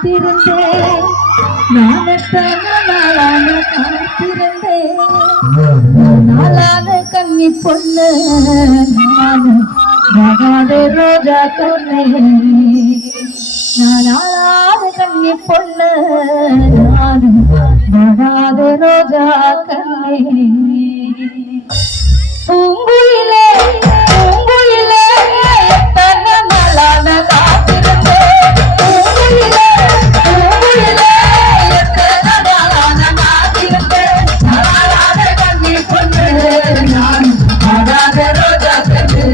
காத்திருந்தேன் நான் எத்தனை நாளான காத்திருந்தேன் நாளான கண்ணி பொண்ணு நான் மகாத ரோஜா கண்ணே நாளான கண்ணி பொண்ணு நான் மகாத ரோஜா கண்ணே பூங்குயிலே பூங்குயிலே எத்தனை நாளான காத்திருந்தேன் பூங்குயிலே பூங்குயிலே எத்தனை நாளான காத்திருந்தேன் நாளான கண்ணி பொண்ணு நான் மகாத ரோஜா கண்ணே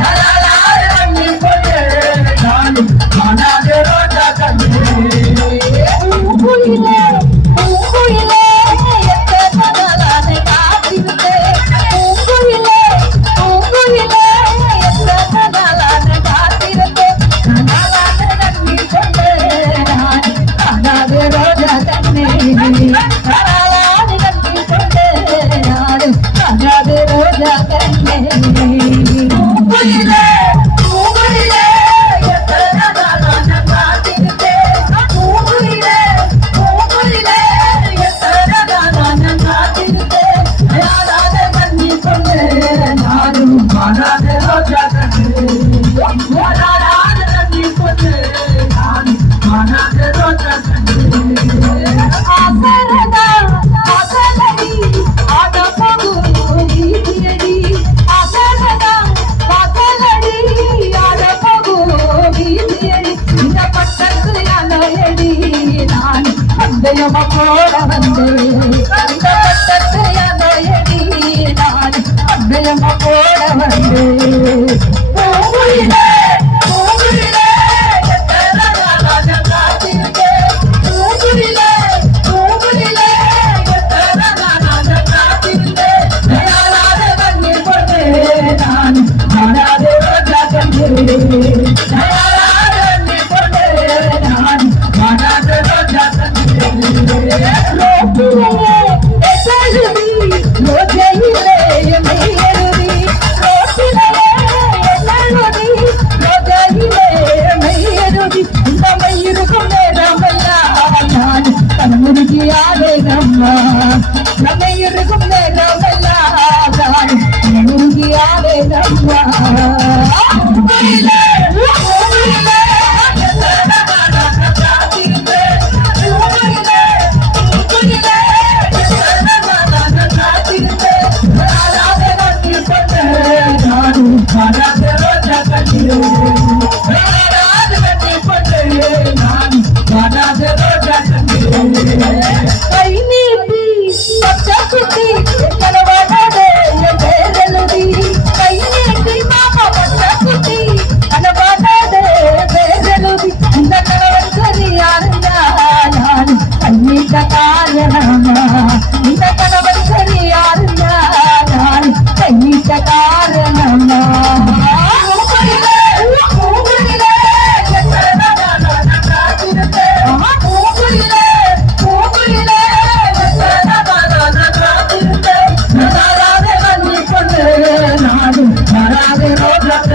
நாளான கண்ணி பொண்ணு நான் மகாத ரோஜா கண்ணே பூங்குயிலே பூங்குயிலே எத்தனை நாளான காத்திருந்தேன் பூங்குயிலே பூங்குயிலே எத்தனை நாளான காத்திருந்தேன் நாளான கண்ணி பொண்ணு நான் மகாத ரோஜா கண்ணே நாளான கண்ணி பொண்ணு நான் மகாத ரோஜா கண்ணே பூங்குயிலே பூங்குயிலே எத்தனை நாளான காத்திருந்தேன் பூங்குயிலே பூங்குயிலே எத்தனை நாளான காத்திருந்தேன் நாளான கண்ணி பொண்ணு நானும் மகாத ரோஜா கண்ணே நாளான கண்ணி பொண்ணு நான் மகாத ரோஜா கண்ணே ஆசரதா ஆசலடி ஆட போகும் வீதியடி ஆசரதா ஆசலடி ஆட போகும் வீதியடி இந்த பட்டத்து அலையடி நான் பந்தயமா போட வந்தேன் இந்த பட்டத்து அலையடி நான் பந்தயமா போட வந்தேன் பூங்குயிலே பூங்குயிலே எத்தனை நாளான காத்திருந்தேன் பூங்குயிலே பூங்குயிலே எத்தனை நாளான காத்திருந்தேன் நாளான கண்ணி பொண்ணு நான் மகாத ரோஜா கண்ணே நாளான கண்ணி பொண்ணு நான் மகாத ரோஜா கண்ணே